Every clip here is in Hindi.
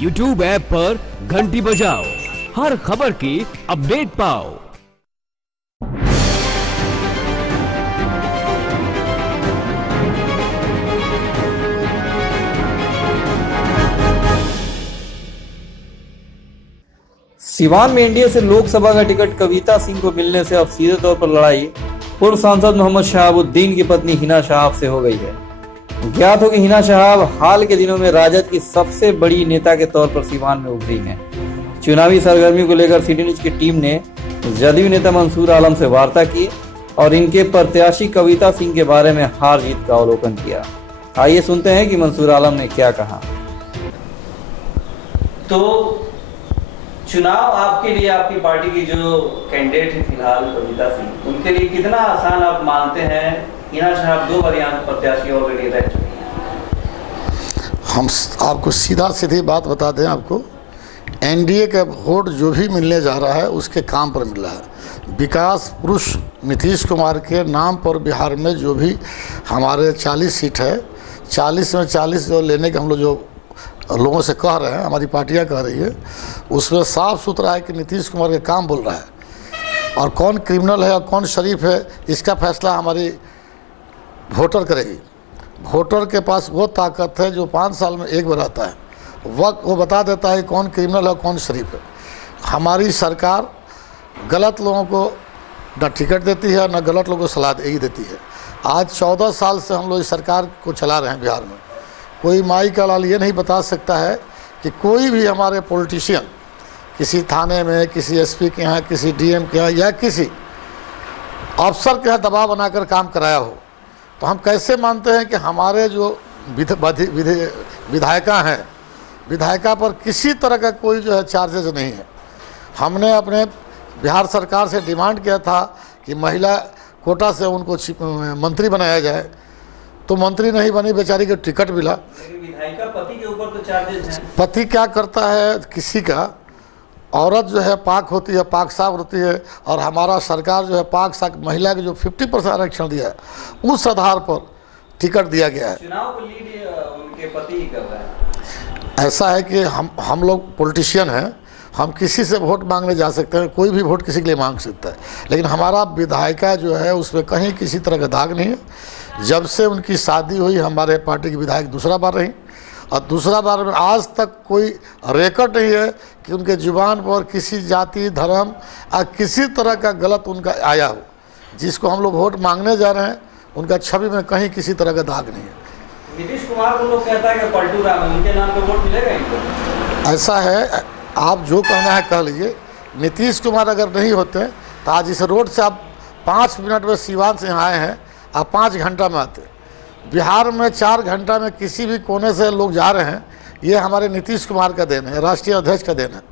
YouTube ऐप पर घंटी बजाओ, हर खबर की अपडेट पाओ। सिवान में एनडीए से लोकसभा का टिकट कविता सिंह को मिलने से अब सीधे तौर पर लड़ाई पूर्व सांसद मोहम्मद शहाबुद्दीन की पत्नी हिना शहाब से हो गई है। ज्ञात हो कि हिना शहाब हाल के दिनों में राजद की सबसे बड़ी नेता के तौर पर सिवान में उभरी हैं। चुनावी सरगर्मी को लेकर सिटी न्यूज की टीम ने जदयू नेता मंसूर आलम से वार्ता की और इनके प्रत्याशी कविता सिंह के बारे में हार जीत का अवलोकन किया। आइए सुनते हैं कि मंसूर आलम ने क्या कहा। तो चुनाव आपके लिए, आपकी पार्टी की जो कैंडिडेट है फिलहाल कविता सिंह, उनके लिए कितना आसान आप मानते हैं? हिना शहाब 2 बार यहाँ प्रत्याशी ऑलरेडी रह चुकी हैं। हम आपको सीधा सीधी बात बता दें, आपको एनडीए का वोट जो भी मिलने जा रहा है उसके काम पर मिल रहा है। विकास पुरुष नीतीश कुमार के नाम पर बिहार में जो भी हमारे 40 सीट है, 40 में 40 जो लेने के हम लोग जो लोगों से कह रहे हैं, हमारी पार्टियां कह रही है, उसमें साफ सुथरा है कि नीतीश कुमार के काम बोल रहा है। और कौन क्रिमिनल है और कौन शरीफ है, इसका फैसला हमारी वोटर करेगी। वोटर के पास वो ताकत है जो 5 साल में एक बार आता है, वक्त वो बता देता है कौन क्रिमिनल है कौन शरीफ है। हमारी सरकार गलत लोगों को न टिकट देती है न गलत लोगों को सलाह देती है। आज 14 साल से हम लोग इस सरकार को चला रहे हैं बिहार में। कोई माई का लाल ये नहीं बता सकता है कि कोई भी हमारे पॉलिटिशियन किसी थाने में, किसी एसपी के यहाँ, किसी डीएम के यहाँ या किसी अफसर के यहाँ दबाव बनाकर काम कराया हो। तो हम कैसे मानते हैं कि हमारे जो विधायिका हैं, विधायिका पर किसी तरह का कोई जो है चार्जेज नहीं है। हमने अपने बिहार सरकार से डिमांड किया था कि महिला कोटा से उनको मंत्री बनाया जाए, तो मंत्री नहीं बनी, बेचारी को टिकट मिला। लेकिन विधायिका पति के ऊपर तो चार्जेस हैं। पति क्या करता है किसी का, औरत जो है पाक होती है, पाक साफ होती है। और हमारा सरकार जो है पाक साफ महिला के जो 50% आरक्षण दिया है उस आधार पर टिकट दिया गया है। चुनाव को लीड उनके पति ही कर रहे हैं। ऐसा है कि हम लोग पॉलिटिशियन हैं, हम किसी से वोट मांगने जा सकते हैं, कोई भी वोट किसी के लिए मांग सकता है, लेकिन हमारा विधायिका जो है उसमें कहीं किसी तरह का दाग नहीं है। जब से उनकी शादी हुई हमारे पार्टी की विधायक दूसरा बार रही और दूसरा बार में आज तक कोई रिकॉर्ड नहीं है कि उनके जुबान पर किसी जाति, धर्म या किसी तरह का गलत उनका आया हो। जिसको हम लोग वोट मांगने जा रहे हैं उनका छवि में कहीं किसी तरह का दाग नहीं है। नीतीश कुमार को लोग कहता है कि पलटू राम है, उनके नाम पे वोट मिलेगा इनको? ऐसा है, आप जो कहना है कह लीजिए। नीतीश कुमार अगर नहीं होते तो आज इस रोड से आप 5 मिनट में सिवान से यहाँ आए हैं, आप 5 घंटा में आते। बिहार में 4 घंटा में किसी भी कोने से लोग जा रहे हैं, ये हमारे नीतीश कुमार का देन है, राष्ट्रीय अध्यक्ष का देन है।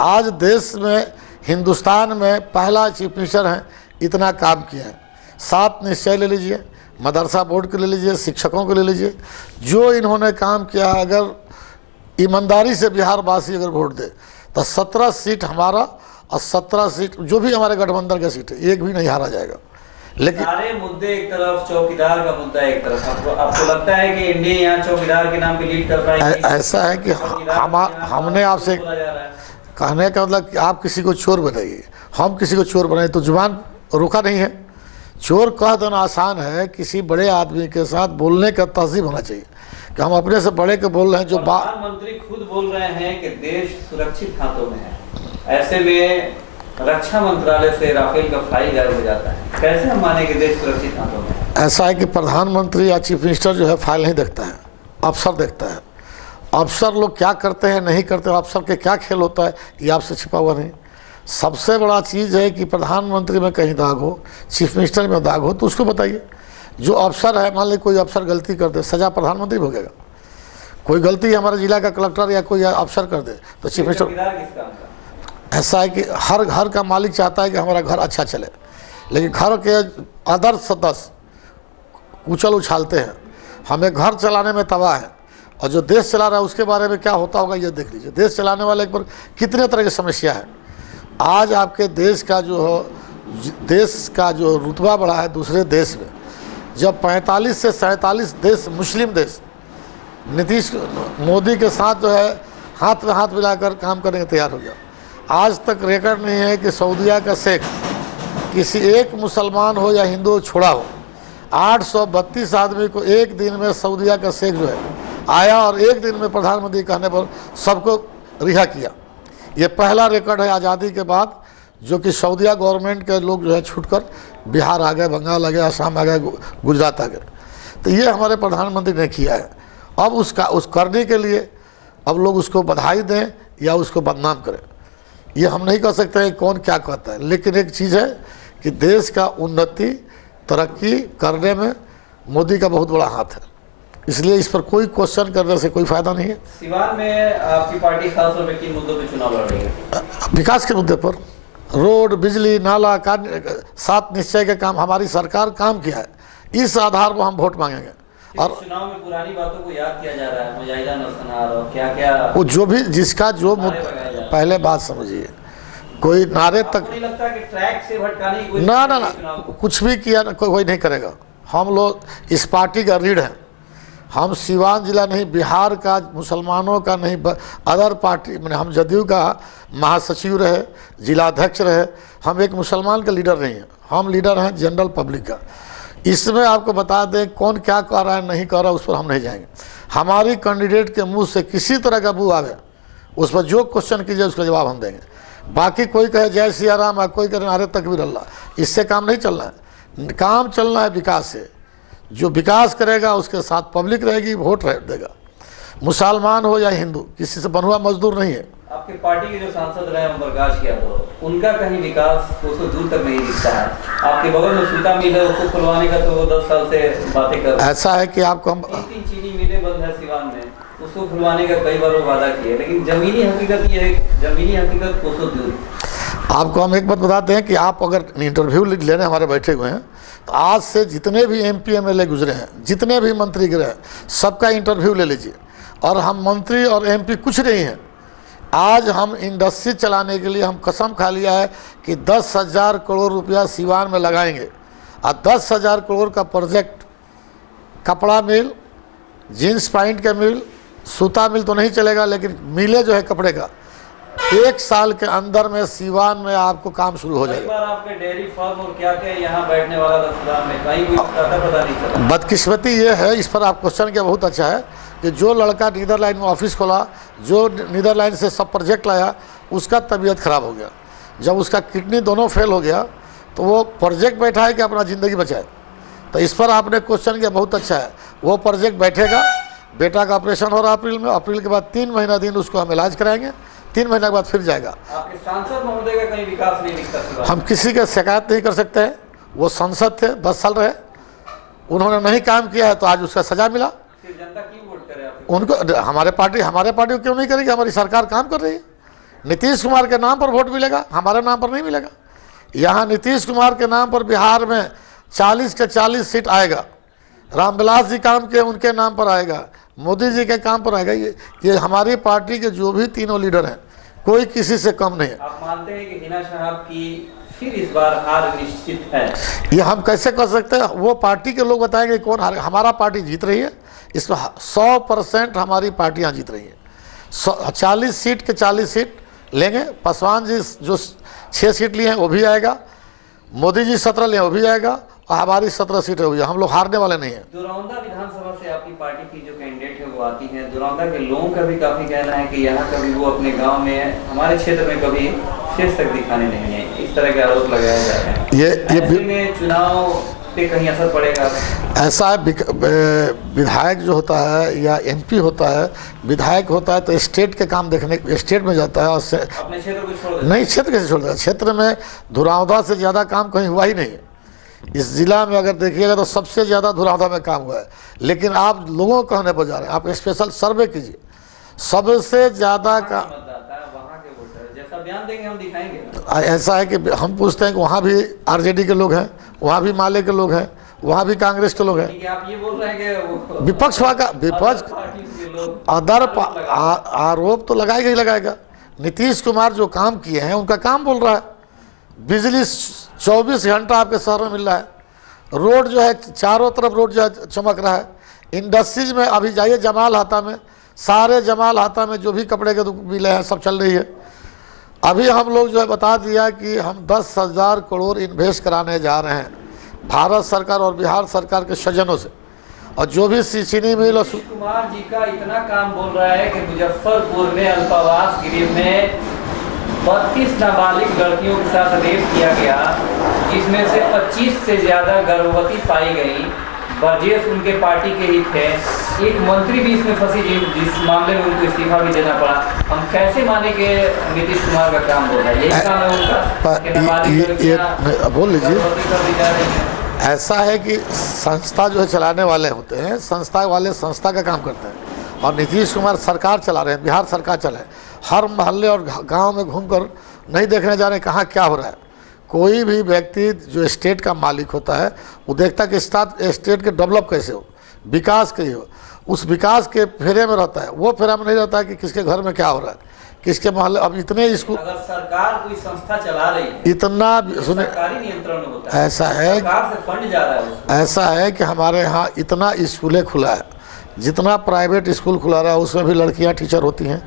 आज देश में, हिंदुस्तान में पहला चीफ मिनिस्टर हैं, इतना काम किया है। 7 निश्चय ले लीजिए, मदरसा बोर्ड को ले लीजिए, शिक्षकों को ले लीजिए, जो इन्होंने काम किया। अगर ईमानदारी से बिहार वासी अगर वोट दे तो 17 सीट हमारा और 17 सीट जो भी हमारे गठबंधन का सीट है, एक भी नहीं हारा जाएगा। लेकिन सारे मुद्दे एक तरफ, चौकीदार का मुद्दा एक तरफ, आपको लगता है कि एनडीए यहाँ चौकीदार के नाम पे लीड कर पाएगी? ऐसा है कि हमने आपसे कहने का मतलब कि आप किसी को चोर बनाइए, हम किसी को चोर बनाए, तो जुबान रोका नहीं है। चोर कह देना आसान है, किसी बड़े आदमी के साथ बोलने का तहजीब होना चाहिए कि हम अपने से बड़े के बोल रहे हैं। जो प्रधानमंत्री खुद बोल रहे हैं कि देश सुरक्षित हाथों में है, ऐसे में रक्षा मंत्रालय से राफेल का फाइल गायब हो जाता है, कैसे हम माने कि देश सुरक्षित हाथों में है? ऐसा है कि प्रधानमंत्री या चीफ मिनिस्टर जो है फाइल नहीं देखता है, अफसर देखता है। अफसर लोग क्या करते हैं नहीं करते, अफसर के क्या खेल होता है ये आपसे छिपा हुआ नहीं। सबसे बड़ा चीज़ है कि प्रधानमंत्री में कहीं दाग हो, चीफ मिनिस्टर में दाग हो तो उसको बताइए। जो अफसर है, मान लीजिए कोई अफसर गलती कर दे, सजा प्रधानमंत्री भोगेगा। कोई गलती हमारे जिला का कलेक्टर या कोई अफसर कर दे तो चीफ मिनिस्टर। ऐसा है कि हर घर का मालिक चाहता है कि हमारा घर अच्छा चले, लेकिन घर के अदर सदस्य कुचल उछालते हैं, हमें घर चलाने में तबाह है। और जो देश चला रहा है उसके बारे में क्या होता होगा ये देख लीजिए। देश चलाने वाले पर कितने तरह की समस्या है। आज आपके देश का जो रुतबा बढ़ा है दूसरे देश में, जब 45 से 47 देश मुस्लिम देश नीतीश मोदी के साथ जो है हाथ में हाथ मिलाकर काम करने को तैयार हो गया। आज तक रिकॉर्ड नहीं है कि सऊदीया का शेख किसी एक मुसलमान हो या हिंदू हो छोड़ा हो। 832 आदमी को एक दिन में सऊदीया का शेख जो है आया और एक दिन में प्रधानमंत्री कहने पर सबको रिहा किया। ये पहला रिकॉर्ड है आज़ादी के बाद जो कि सऊदीया गवर्नमेंट के लोग जो है छूटकर बिहार आ गए, बंगाल आ गए, असम आ गए, गुजरात आ गए। तो ये हमारे प्रधानमंत्री ने किया है। अब उस करने के लिए अब लोग उसको बधाई दें या उसको बदनाम करें, ये हम नहीं कह सकते हैं कौन क्या कहता है। लेकिन एक चीज़ है कि देश का उन्नति तरक्की करने में मोदी का बहुत बड़ा हाथ है, इसलिए इस पर कोई क्वेश्चन करने से कोई फायदा नहीं है। सिवान में आपकी पार्टी खास तौर पर किन मुद्दों पे चुनाव लड़ रही है? विकास के मुद्दे पर, रोड, बिजली, नाला, 7 निश्चय के काम हमारी सरकार काम किया है, इस आधार पर हम वोट मांगेंगे। और चुनाव में पुरानी बातों को याद किया जा रहा है, मुजाहिदा नरसंहार और क्या क्या वो जो भी जिसका जो पहले बात समझिए, कोई नारे तक नहीं लगता कि ट्रैक से भटकाने की ना ना ना कुछ भी किया ना कोई नहीं करेगा। हम लोग इस पार्टी का रीढ़ है। हम सिवान जिला नहीं, बिहार का मुसलमानों का नहीं, अदर पार्टी मैंने हम जदयू का महासचिव रहे, जिलाध्यक्ष रहे, हम एक मुसलमान का लीडर नहीं है, हम लीडर हैं जनरल पब्लिक का। इसमें आपको बता दें कौन क्या कर रहा है नहीं कर रहा उस पर हम नहीं जाएंगे। हमारी कैंडिडेट के मुंह से किसी तरह का बू आवे उस पर जो क्वेश्चन कीजिए उसका जवाब हम देंगे। बाकी कोई कहे जय सिया राम, कोई कहे नारे तकबीर अल्लाह, इससे काम नहीं चलना है। काम चलना है विकास से। जो विकास करेगा उसके साथ पब्लिक रहेगी, वोट देगा, मुसलमान हो या हिंदू, किसी से बनहुआ मजदूर नहीं है। आपके पार्टी के जो सांसद रहे ओम प्रकाश यादव, उनका कहीं विकास उसको दूर तक नहीं दिखता है। आपके बगल में सूता मिल है, उसको खुलवाने का तो वो 10 साल से बातें कर। ऐसा है कि आपको हम 3 चीनी मिलें बंद है सिवान में, उसको खुलवाने का कई बार वो वादा किया, लेकिन जमीनी हकीकत ये है, जमीनी हकीकत कोसों दूर। आपको हम एक बात बताते हैं कि आप अगर इंटरव्यू लेने हमारे बैठे हुए हैं तो आज से जितने भी MP MLA गुजरे हैं, जितने भी मंत्री गिरे हैं, सबका इंटरव्यू ले लीजिए। और हम मंत्री और MP कुछ नहीं हैं। आज हम इंडस्ट्री चलाने के लिए हम कसम खा लिया है कि 10,000 करोड़ रुपया सिवान में लगाएंगे। और 10,000 करोड़ का प्रोजेक्ट, कपड़ा मिल, जीन्स पैंट का मिल, सूता मिल तो नहीं चलेगा, लेकिन मिले जो है कपड़े का, 1 साल के अंदर में सिवान में आपको काम शुरू हो जाएगा। बार आपके डेयरी फार्म और क्या क्या यहाँ बैठने वाला था सिवान में, कहीं कोई पता नहीं चला। बदकिस्मती ये है, इस पर आप क्वेश्चन किया बहुत अच्छा है, कि जो लड़का नीदरलैंड में ऑफिस खोला, जो नीदरलैंड से सब प्रोजेक्ट लाया, उसका तबीयत ख़राब हो गया। जब उसका किडनी दोनों फेल हो गया तो वो प्रोजेक्ट बैठा है कि अपना ज़िंदगी बचाए। तो इस पर आपने क्वेश्चन किया बहुत अच्छा है। वो प्रोजेक्ट बैठेगा, बेटा का ऑपरेशन हो रहा अप्रैल में, अप्रैल के बाद 3 महीना दिन उसको हम इलाज कराएंगे, 3 महीने के बाद फिर जाएगा। आपके सांसद महोदय का कहीं विकास नहीं दिखता। हम किसी का शिकायत नहीं कर सकते हैं। वो सांसद थे, 10 साल रहे, उन्होंने नहीं काम किया है तो आज उसका सजा मिला। फिर जनता क्यों वोट करे उनको? हमारे पार्टी को क्यों नहीं करेगी? हमारी सरकार काम कर रही है। नीतीश कुमार के नाम पर वोट मिलेगा, हमारे नाम पर नहीं मिलेगा। यहाँ नीतीश कुमार के नाम पर बिहार में 40 के 40 सीट आएगा। रामविलास जी काम के उनके नाम पर आएगा, मोदी जी के काम पर आएगा। ये हमारी पार्टी के जो भी तीनों लीडर हैं, कोई किसी से कम नहीं है। आप मानते हैं कि हिना शहाब की फिर इस बार हार निश्चित है? ये हम कैसे कर सकते हैं? वो पार्टी के लोग बताएंगे कौन हारे। हमारा पार्टी जीत रही है, इसमें 100% हमारी पार्टियां जीत रही हैं। 40 सीट के 40 सीट लेंगे। पासवान जी जो 6 सीट लिए हैं वो भी आएगा, मोदी जी 17 लिए वो भी आएगा, और हमारी 17 सीटें हुई। हम लोग हारने वाले नहीं हैं। दुरौंदा विधानसभा से आपकी पार्टी की जो कैंडिडेट है वो आती है। दुरौंदा के लोगों का भी काफी कहना है कि यहाँ कभी वो अपने गांव में, हमारे क्षेत्र में कभी फेस तक दिखाने नहीं है, इस तरह के आरोप लगाए जा रहे हैं। ऐसे में चुनाव पे कहीं असर पड़ेगा? ऐसा है, विधायक जो होता है या MP होता है, विधायक होता है तो स्टेट के काम देखने स्टेट में जाता है, और अपने क्षेत्र को छोड़ नहीं, क्षेत्र कैसे छोड़ देगा? क्षेत्र में धुरौंदा से ज़्यादा काम कहीं हुआ ही नहीं है। इस जिला में अगर देखिएगा तो सबसे ज़्यादा धुरौंदा में काम हुआ है। लेकिन आप लोगों को कहने पर जा रहे हैं, आप स्पेशल सर्वे कीजिए, सबसे ज़्यादा का बयान देंगे, हम दिखाएंगे। ऐसा है कि हम पूछते हैं कि वहाँ भी RJD के लोग हैं, वहाँ भी माले के लोग हैं, वहाँ भी कांग्रेस के लोग हैं। आप ये बोल रहे हैं कि विपक्ष अदर आरोप तो लगाएगा ही लगाएगा। नीतीश कुमार जो काम किए हैं उनका काम बोल रहा है। बिजली 24 घंटा आपके शहर में मिल रहा है, रोड जो है चारों तरफ रोड जो है चमक रहा है। इंडस्ट्रीज में अभी जाइए जमाल हाता में सारे जमाल हाथा में जो भी कपड़े के मिले हैं सब चल रही है। अभी हम लोग जो है बता दिया कि हम 10,000 करोड़ इन्वेस्ट कराने जा रहे हैं भारत सरकार और बिहार सरकार के सज्जनों से। और जो भी चीनी मिल और नीतीश कुमार जी का इतना काम बोल रहा है कि मुजफ्फरपुर में अल्पावास गृह में 32 नाबालिग लड़कियों के साथ रेप किया गया, जिसमें से 25 से ज़्यादा गर्भवती पाई गई। बरजेश उनके पार्टी के ही थे। एक मंत्री भी इसमें फंसी जिस मामले में उनको इस्तीफा भी देना पड़ा। हम कैसे माने कि नीतीश कुमार का काम बोल रहा है, यही काम है उनका? बोल लीजिए। ऐसा है कि संस्था जो है चलाने वाले होते हैं, संस्था वाले संस्था का काम करते हैं। और नीतीश कुमार सरकार चला रहे हैं, बिहार सरकार चला है। हर मोहल्ले और गांव में घूमकर नहीं देखने जा रहे कहाँ क्या हो रहा है। कोई भी व्यक्ति जो स्टेट का मालिक होता है वो देखता है कि स्टेट के डेवलप कैसे हो, विकास कैसे हो, उस विकास के फेरे में रहता है। वो फेरा में नहीं रहता है कि किसके घर में क्या हो रहा है, किसके मोहल्ले। अब इतने स्कूल, अगर सरकार कोई संस्था चला रही है, इतना सुने, सरकारी नियंत्रण में होता है, ऐसा है, सरकार से फंड जा रहा है उसको। ऐसा है कि हमारे यहाँ इतना स्कूलें खुला है, जितना प्राइवेट स्कूल खुला रहा है उसमें भी लड़कियाँ टीचर होती हैं,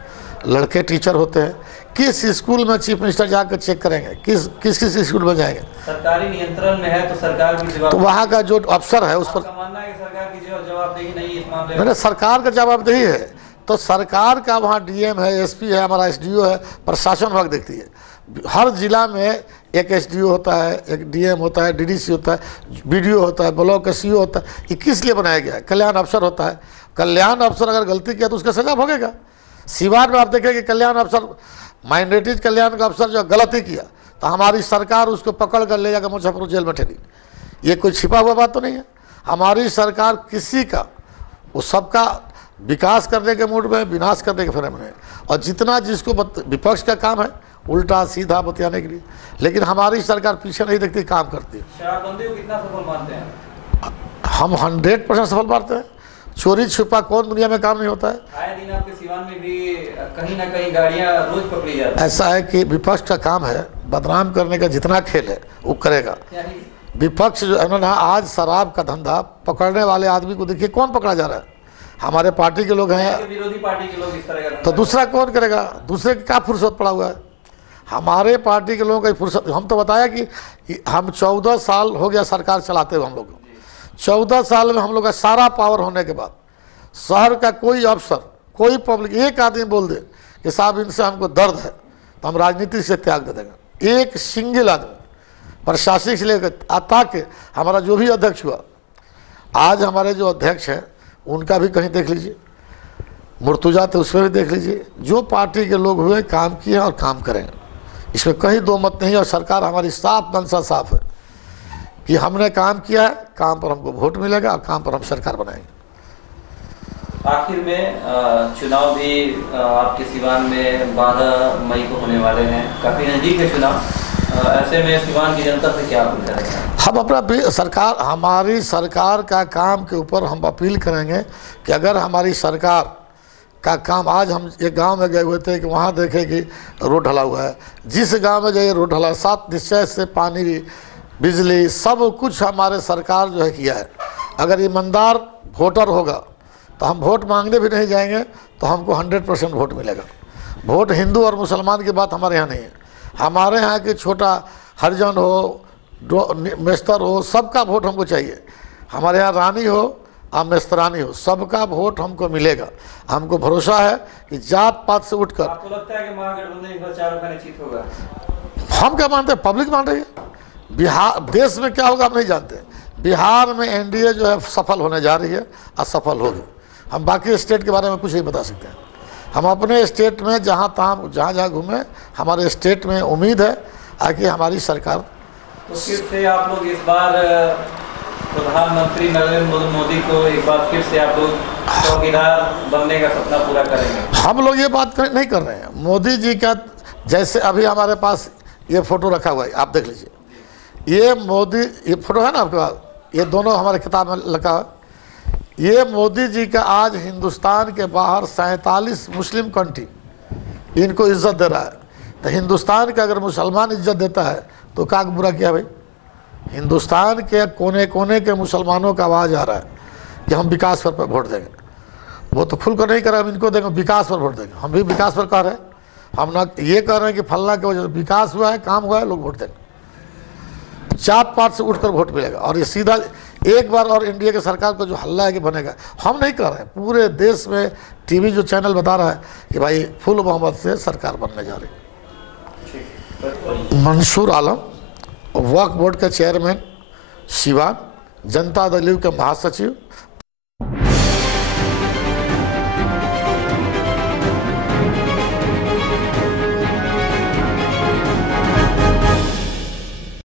लड़के टीचर होते हैं। किस स्कूल में चीफ मिनिस्टर जाकर चेक करेंगे, किस किस स्कूल में जाएंगे? सरकारी नियंत्रण में है तो सरकार की जवाब, तो वहाँ का जो अफसर है उस पर मानना है कि सरकार की जवाबदेही नहीं इस मामले में। मैंने सरकार का जवाबदेही है, तो सरकार का वहाँ डीएम है, एसपी है, हमारा एसडीओ है, प्रशासन विभाग देखती है। हर जिला में एक एसडीओ होता है, एक डीएम होता है, डीडीसी होता है, बीडीओ होता है, ब्लॉक का सीओ होता है। ये किस लिए बनाया गया है? कल्याण अफसर होता है। कल्याण अफसर अगर गलती किया तो उसका सजा भोगेगा। सिवान में आप देखें कि कल्याण अफसर, माइनॉरिटीज कल्याण का अफसर जो गलती किया तो हमारी सरकार उसको पकड़ कर ले जाकर मुजफ्फरपुर जेल में ठहरी। ये कोई छिपा हुआ बात तो नहीं है। हमारी सरकार किसी का, वो सबका विकास करने के मूड में, विनाश करने के फेरे में है। और जितना जिसको विपक्ष का काम है उल्टा सीधा बतियाने के लिए, लेकिन हमारी सरकार पीछे नहीं देखती, काम करती है। शराबबंदी को कितना सफल मानते हैं? हम 100% सफल मानते हैं। चोरी छुपा कौन दुनिया में काम नहीं होता है। आए दिन आपके सिवान में भी कहीं ना कहीं गाड़ियां रोज पकड़ी जाती हैं। ऐसा है कि विपक्ष का काम है बदनाम करने का, जितना खेल है वो करेगा। विपक्ष जो है ना, आज शराब का धंधा पकड़ने वाले आदमी को देखिए कौन पकड़ा जा रहा है? हमारे पार्टी के लोग हैं, विरोधी पार्टी के लोग इस तरह का, तो दूसरा कौन करेगा? दूसरे की क्या फुर्सत पड़ा हुआ है? हमारे पार्टी के लोगों का फुर्सत। हम तो बताया कि हम 14 साल हो गया सरकार चलाते हुए। हम लोग 14 साल में हम लोग का सारा पावर होने के बाद शहर का कोई अफसर, कोई पब्लिक, एक आदमी बोल दे कि साहब इनसे हमको दर्द है तो हम राजनीति से त्याग दे देंगे। एक सिंगल आदमी प्रशासनिक से लेकर आता के हमारा जो भी अध्यक्ष हुआ, आज हमारे जो अध्यक्ष हैं उनका भी कहीं देख लीजिए, मुर्तुजा थे उसमें भी देख लीजिए। जो पार्टी के लोग हुए काम किए और काम करें, इसमें कहीं दो मत नहीं। और सरकार हमारी साफ मंशा साफ है कि हमने काम किया है, काम पर हमको वोट मिलेगा और काम पर हम सरकार बनाएंगे। आखिर में चुनाव भी आपके सिवान में 12 मई को होने वाले हैं, काफी नजदीक है चुनाव। ऐसे में सिवान की जनता से क्या अपील करेंगे? हम अपना सरकार, हमारी सरकार का काम के ऊपर हम अपील करेंगे कि अगर हमारी सरकार का काम, आज हम एक गांव में गए हुए थे कि वहाँ देखे कि रोड ढला हुआ है, जिस गांव में जाइए रोड ढला, साथ निश्चय से पानी, बिजली, सब कुछ हमारे सरकार जो है किया है। अगर ईमानदार वोटर होगा तो हम वोट मांगने भी नहीं जाएंगे, तो हमको 100% वोट मिलेगा। वोट हिंदू और मुसलमान की बात हमारे यहाँ नहीं है। हमारे यहाँ के छोटा हरिजन हो, मेस्तर हो, सबका वोट हमको चाहिए। हमारे यहाँ रानी हो और मेस्तरानी हो, सबका वोट हमको मिलेगा। हमको भरोसा है कि जात पात से उठकर, आपको लगता है कि महागठबंधन इस बार चारों का निश्चित होगा? हम क्या मानते हैं, पब्लिक मान रही है। बिहार, देश में क्या होगा हम नहीं जानते। बिहार में एनडीए जो है सफल होने जा रही है, असफल होगी। हम बाकी स्टेट के बारे में कुछ नहीं बता सकते हैं। हम अपने स्टेट में जहाँ जहाँ घूमे, हमारे स्टेट में उम्मीद है कि हमारी सरकार। तो फिर से आप लोग इस बार प्रधानमंत्री नरेंद्र मोदी को एक बार फिर से आप लोग चौकीदार बनने का सपना पूरा करेंगे? हम लोग ये बात नहीं कर रहे हैं। मोदी जी का, जैसे अभी हमारे पास ये फोटो रखा हुआ है, आप देख लीजिए। ये मोदी, ये फोटो है ना आपके पास, ये दोनों हमारे किताब में लिखा है। ये मोदी जी का आज हिंदुस्तान के बाहर 47 मुस्लिम कंट्री इनको इज्जत दे रहा है। तो हिंदुस्तान का अगर मुसलमान इज्जत देता है तो क्या बुरा किया भाई? हिंदुस्तान के कोने कोने के मुसलमानों का आवाज़ आ रहा है कि हम विकास पर वोट देंगे। वो तो खुल कर नहीं कर रहे, हम इनको देंगे विकास पर वोट देंगे। हम भी विकास पर कह रहे हैं, हम ना ये कह रहे हैं कि फलना की वजह से विकास हुआ है, काम हुआ है, लोग वोट देंगे। जात पात से उठकर वोट मिलेगा। और ये सीधा एक बार और एनडीए की सरकार को जो हल्ला है कि बनेगा, हम नहीं कर रहे हैं, पूरे देश में टीवी जो चैनल बता रहा है कि भाई फुल बहुमत से सरकार बनने जा रही। मंसूर आलम, वक्फ बोर्ड के चेयरमैन सिवान, जनता दल यू के महासचिव,